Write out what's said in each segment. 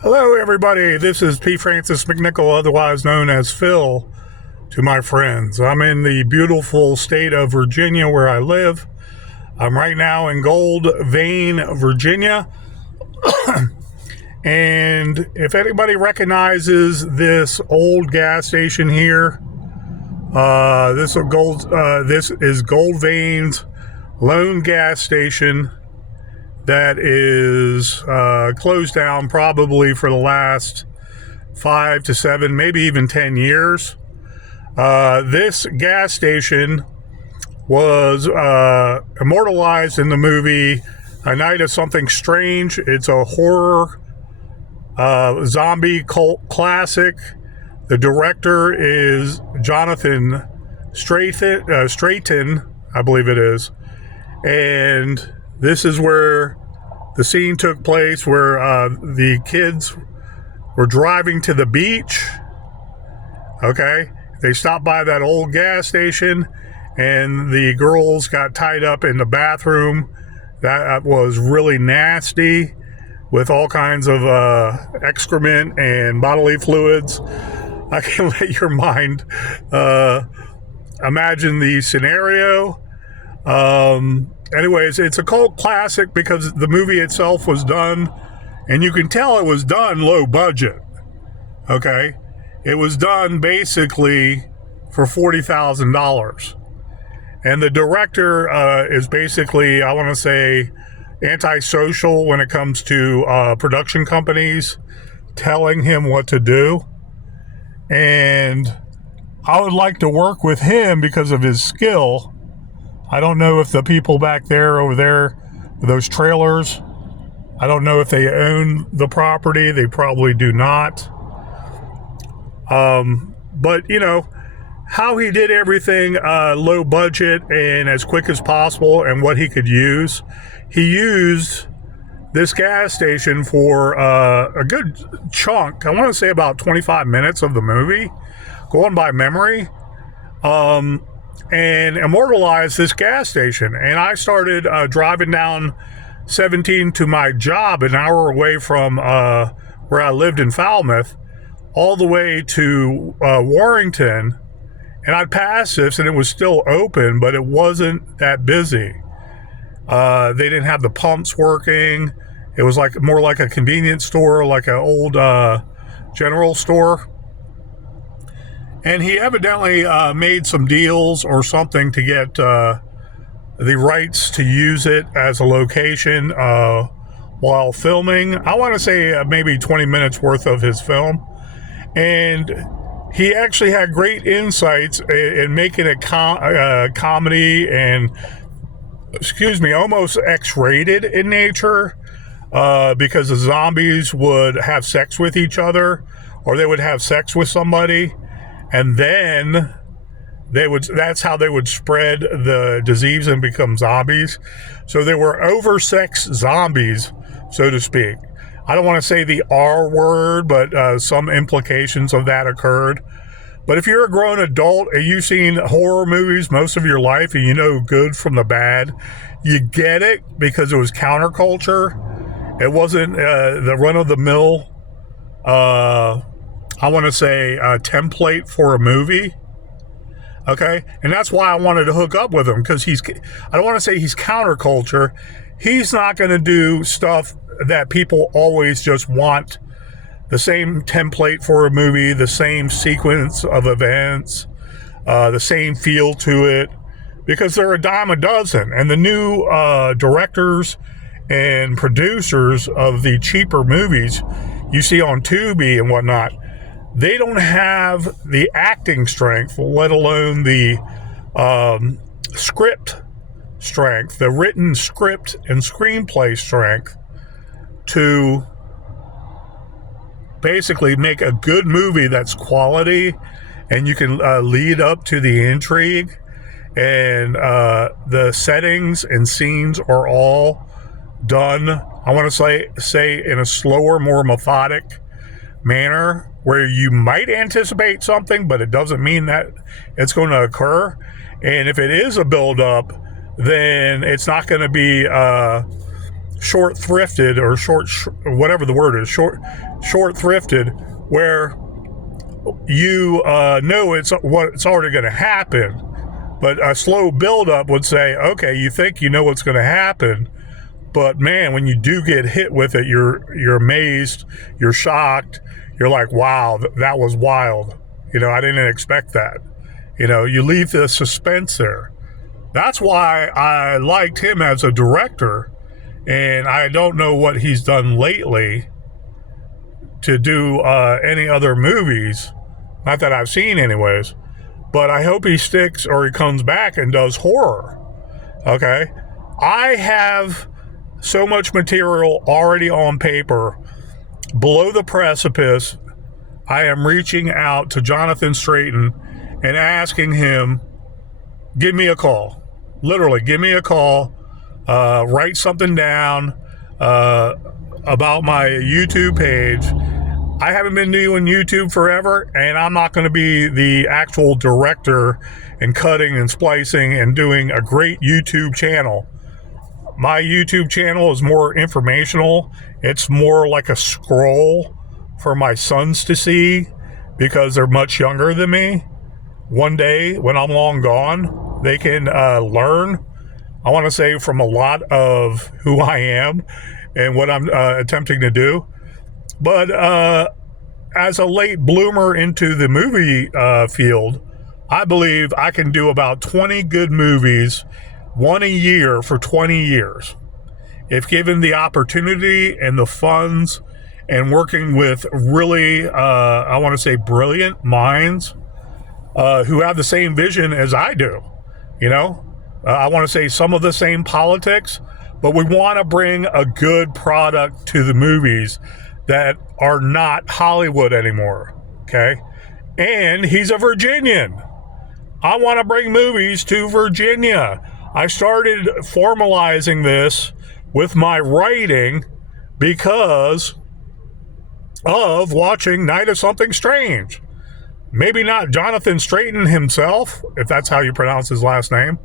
Hello, everybody. This is P. Francis McNichol, otherwise known as Phil, to my friends. I'm in the beautiful state of Virginia where I live. I'm right now in Goldvein, Virginia. And if anybody recognizes this old gas station here, this is Goldvein's lone gas station that is closed down probably for the last 5 to 7, maybe even 10 years. This gas station was immortalized in the movie A Night of Something Strange. It's a horror zombie cult classic. The director is Jonathan Strayton, I believe it is. And this is where the scene took place, where the kids were driving to the beach. Okay, they stopped by that old gas station, and the girls got tied up in the bathroom. That was really nasty, with all kinds of excrement and bodily fluids. I can let your mind imagine the scenario. Anyways, it's a cult classic because the movie itself was done, and you can tell it was done low budget. Okay, it was done basically for $40,000, and the director is basically, I want to say, antisocial when it comes to production companies telling him what to do. And I would like to work with him because of his skill. I don't know if the people back there, over there, those trailers, I don't know if they own the property. They probably do not. But, you know, how he did everything low budget and as quick as possible, and what he could use. He used this gas station for a good chunk. I want to say about 25 minutes of the movie, going by memory. And immortalized this gas station. And I started driving down 17 to my job, an hour away from where I lived in Falmouth, all the way to Warrington. And I'd pass this, and it was still open, but it wasn't that busy. They didn't have the pumps working. It was like more like a convenience store, like an old general store. And he evidently made some deals or something to get the rights to use it as a location while filming. I want to say maybe 20 minutes worth of his film. And he actually had great insights in making it comedy and, almost X-rated in nature, because the zombies would have sex with each other, or they would have sex with somebody. And then that's how they would spread the disease and become zombies. So they were oversexed zombies, so to speak. I don't want to say the R word, but some implications of that occurred. But if you're a grown adult and you've seen horror movies most of your life, and you know good from the bad, you get it, because it was counterculture. It wasn't the run-of-the-mill I want to say a template for a movie. Okay. And that's why I wanted to hook up with him, because I don't want to say he's counterculture. He's not going to do stuff that people always just want. The same template for a movie, the same sequence of events, the same feel to it, because they're a dime a dozen. And the new directors and producers of the cheaper movies you see on Tubi and whatnot, they don't have the acting strength, let alone the script strength, the written script and screenplay strength, to basically make a good movie that's quality, and you can lead up to the intrigue, and the settings and scenes are all done, I want to say in a slower, more methodic manner, where you might anticipate something, but it doesn't mean that it's going to occur. And if it is a build-up, then it's not going to be short thrifted or whatever the word is, short thrifted, where you know it's already going to happen. But a slow buildup would say, okay, you think you know what's going to happen, but man, when you do get hit with it, you're amazed, you're shocked, you're like, wow, that was wild. I didn't expect that. You leave the suspense there. That's why I liked him as a director, and I don't know what he's done lately to do any other movies, not that I've seen anyways. But I hope he sticks or he comes back and does horror. Okay? I have so much material already on paper. Below the Precipice, I am reaching out to Jonathan Straiton and asking him, give me a call. Literally, give me a call. Write something down about my YouTube page. I haven't been doing YouTube forever, and I'm not going to be the actual director and cutting and splicing and doing a great YouTube channel. My YouTube channel is more informational. It's more like a scroll for my sons to see because they're much younger than me. One day, when I'm long gone, they can learn, I want to say, from a lot of who I am and what I'm attempting to do. But as a late bloomer into the movie field, I believe I can do about 20 good movies, one a year for 20 years. If given the opportunity and the funds and working with really, I want to say, brilliant minds who have the same vision as I do. I want to say some of the same politics, but we want to bring a good product to the movies that are not Hollywood anymore, okay? And he's a Virginian. I want to bring movies to Virginia. I started formalizing this with my writing because of watching Night of Something Strange. Maybe not Jonathan Straiton himself, if that's how you pronounce his last name,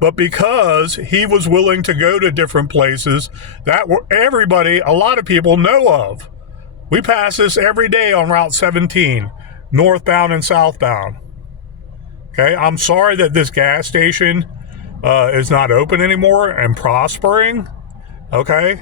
but because he was willing to go to different places that a lot of people know of. We pass this every day on Route 17, northbound and southbound. Okay, I'm sorry that this gas station is not open anymore and prospering. Okay,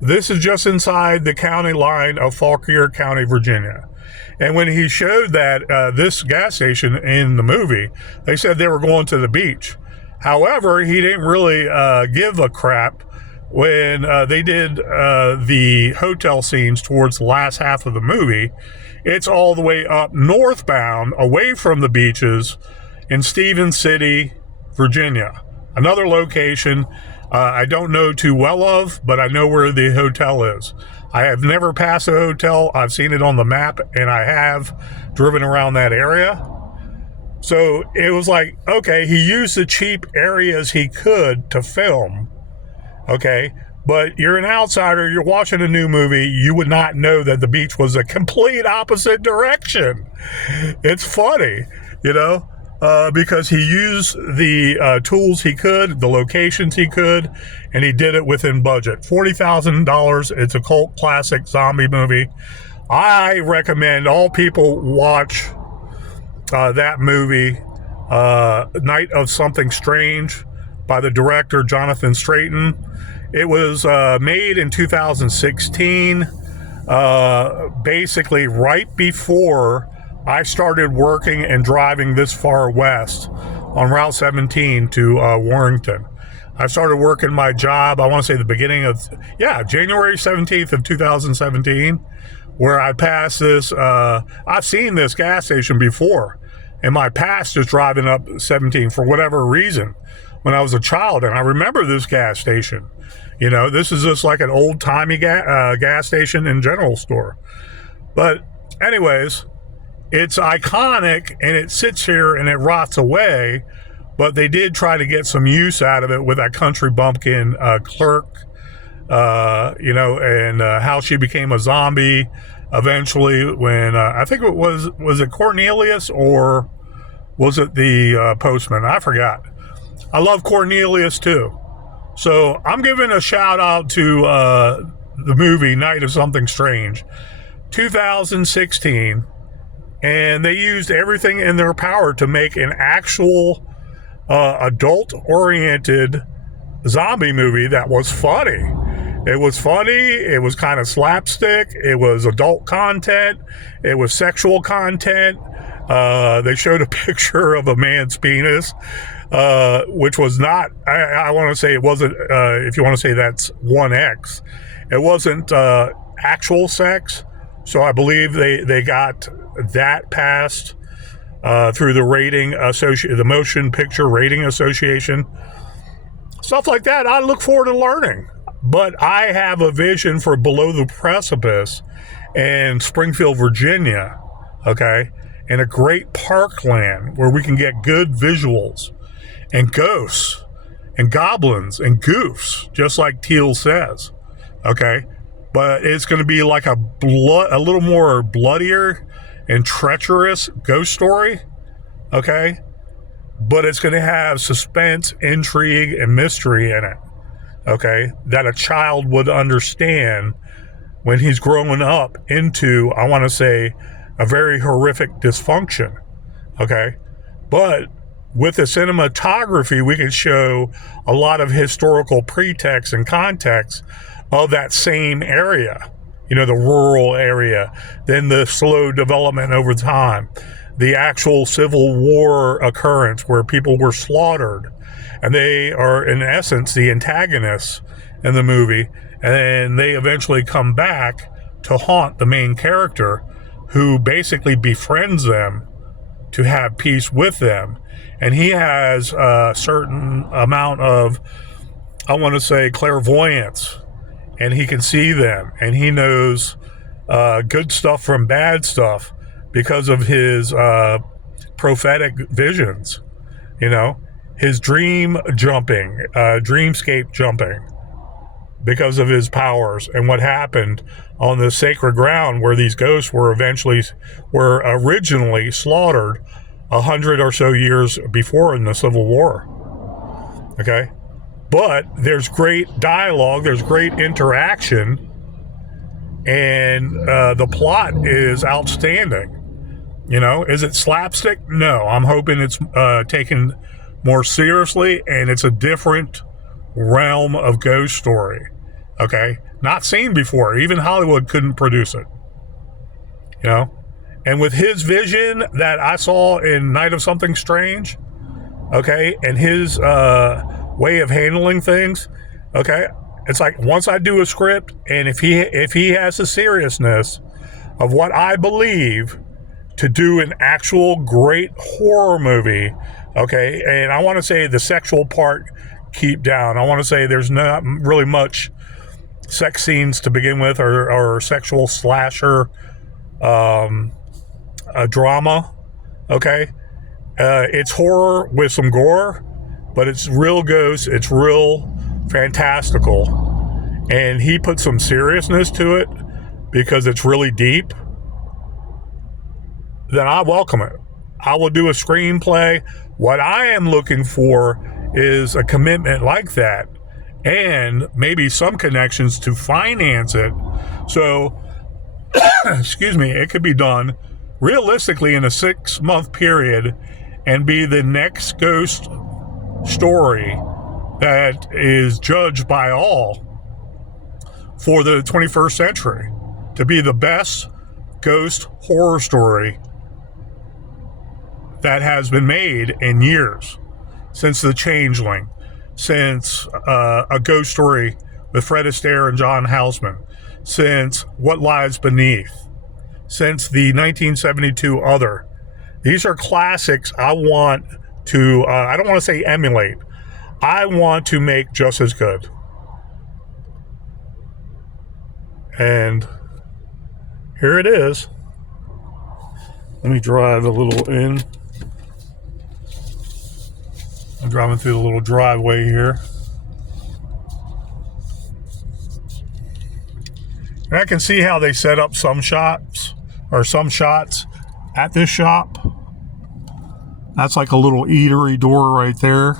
this is just inside the county line of Fauquier County, Virginia. And when he showed that this gas station in the movie, they said they were going to the beach. However, he didn't really give a crap when they did the hotel scenes towards the last half of the movie. It's all the way up northbound, away from the beaches, in Stevens City, Virginia. Another location I don't know too well of, but I know where the hotel is. I have never passed a hotel. I've seen it on the map, and I have driven around that area. So it was like, okay, he used the cheap areas he could to film. Okay, but you're an outsider, you're watching a new movie, you would not know that the beach was a complete opposite direction. It's funny, because he used the tools he could, the locations he could, and he did it within budget. $40,000, it's a cult classic zombie movie. I recommend all people watch that movie, Night of Something Strange, by the director Jonathan Straiton. It was made in 2016, basically right before I started working and driving this far west on Route 17 to Warrington. I started working my job, I want to say the beginning of, January 17th of 2017, where I passed this, I've seen this gas station before in my past, just driving up 17 for whatever reason when I was a child, and I remember this gas station. This is just like an old-timey gas station and general store. But anyways, it's iconic, and it sits here and it rots away, but they did try to get some use out of it with that country bumpkin clerk, and how she became a zombie eventually when, I think it was it Cornelius or was it the postman? I forgot. I love Cornelius too. So I'm giving a shout out to the movie Night of Something Strange, 2016, and they used everything in their power to make an actual adult-oriented zombie movie that was funny. It was funny. It was kind of slapstick. It was adult content. It was sexual content. They showed a picture of a man's penis, which was not, I want to say it wasn't, if you want to say that's 1X, it wasn't actual sex. So I believe they got that passed through the Motion Picture Rating Association. Stuff like that, I look forward to learning. But I have a vision for Below the Precipice in Springfield, Virginia, okay? In a great parkland where we can get good visuals and ghosts and goblins and goofs, just like Teal says, okay? But it's going to be like a little more bloodier and treacherous ghost story, okay? But it's going to have suspense, intrigue, and mystery in it, okay? That a child would understand when he's growing up into, I want to say, a very horrific dysfunction, okay? But with the cinematography, we can show a lot of historical pretext and context of that same area, you know, the rural area, then the slow development over time, the actual Civil War occurrence where people were slaughtered, and they are in essence the antagonists in the movie, and they eventually come back to haunt the main character, who basically befriends them to have peace with them. And he has a certain amount of, I want to say, clairvoyance, and he can see them, and he knows good stuff from bad stuff because of his prophetic visions, you know, his dreamscape jumping, because of his powers and what happened on the sacred ground where these ghosts were originally slaughtered 100 or so years before in the Civil War. Okay? But there's great dialogue, there's great interaction, and the plot is outstanding. You know, is it slapstick? No, I'm hoping it's taken more seriously, and it's a different realm of ghost story, okay? Not seen before. Even Hollywood couldn't produce it, you know? And with his vision that I saw in Night of Something Strange, okay, and his way of handling things, okay, it's like once I do a script, and if he has the seriousness of what I believe to do an actual great horror movie, okay, and I want to say the sexual part keep down. I want to say there's not really much sex scenes to begin with, or sexual slasher drama, okay? It's horror with some gore, but it's real ghosts, it's real fantastical, and he put some seriousness to it because it's really deep. Then I welcome it. I will do a screenplay. What I am looking for is a commitment like that, and maybe some connections to finance it. So, excuse me, it could be done realistically in a 6-month period and be the next ghost story that is judged by all for the 21st century to be the best ghost horror story that has been made in years, since The Changeling, since A Ghost Story with Fred Astaire and John Houseman, since What Lies Beneath, since the 1972 Other. These are classics I want to, I don't want to say emulate, I want to make just as good. And here it is. Let me drive a little in. I'm driving through the little driveway here. And I can see how they set up some shots at this shop. That's like a little eatery door right there.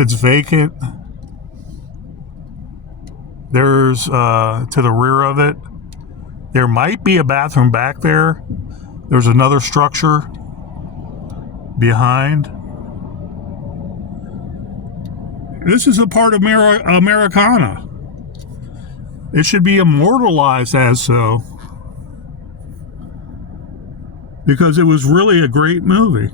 It's vacant. There's to the rear of it. There might be a bathroom back there. There's another structure behind. This is a part of Americana. It should be immortalized as so, because it was really a great movie.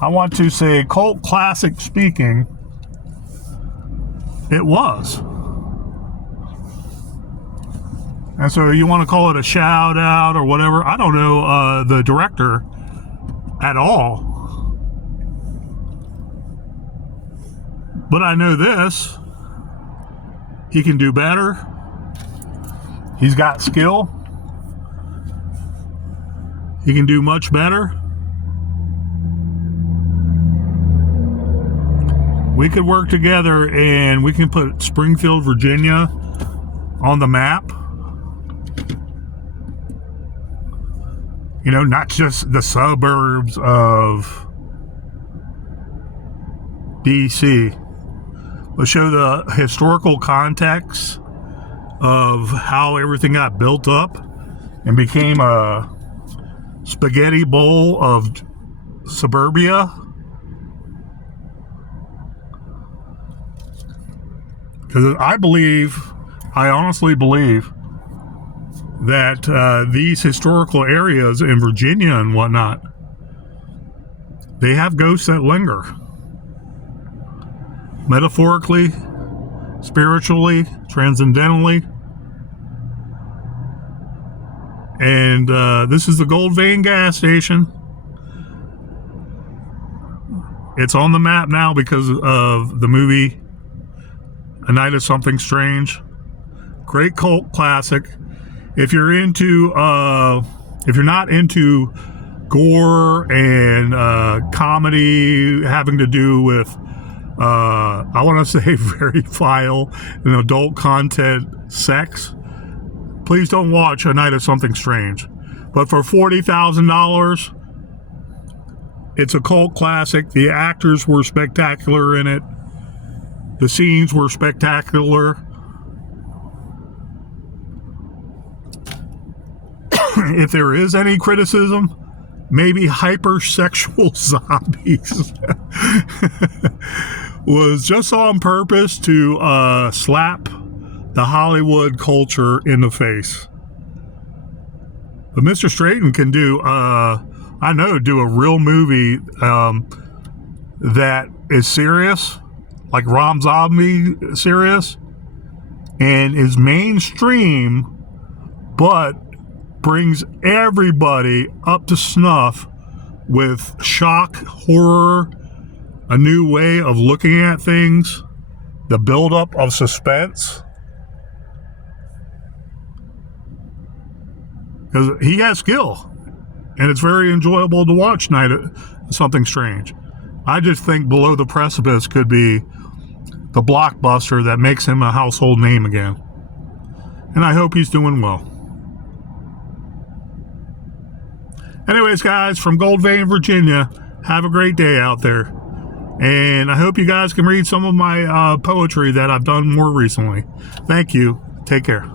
I want to say, cult classic speaking, it was. And so you want to call it a shout out or whatever. I don't know the director at all. But I know this. He can do better. He's got skill. He can do much better. We could work together and we can put Springfield, Virginia on the map. You know, not just the suburbs of DC, but show the historical context of how everything got built up and became a spaghetti bowl of suburbia. Because I honestly believe that these historical areas in Virginia and whatnot, they have ghosts that linger. Metaphorically, spiritually, transcendentally. And this is the Goldvein gas station. It's on the map now because of the movie A Night of Something Strange. Great cult classic. If you're not into gore and comedy having to do with I want to say very vile and adult content sex, please don't watch A Night of Something Strange. But for $40,000, it's a cult classic. The actors were spectacular in it. The scenes were spectacular. If there is any criticism, maybe hypersexual zombies was just on purpose to slap the Hollywood culture in the face. But Mr. Strayton can do a real movie that is serious, like Rob Zombie serious, and is mainstream, but brings everybody up to snuff with shock, horror, a new way of looking at things, the buildup of suspense. Because he has skill, and it's very enjoyable to watch Night of Something Strange. I just think Below the Precipice could be the blockbuster that makes him a household name again. And I hope he's doing well. Anyways, guys, from Goldvein, Virginia, have a great day out there. And I hope you guys can read some of my poetry that I've done more recently. Thank you. Take care.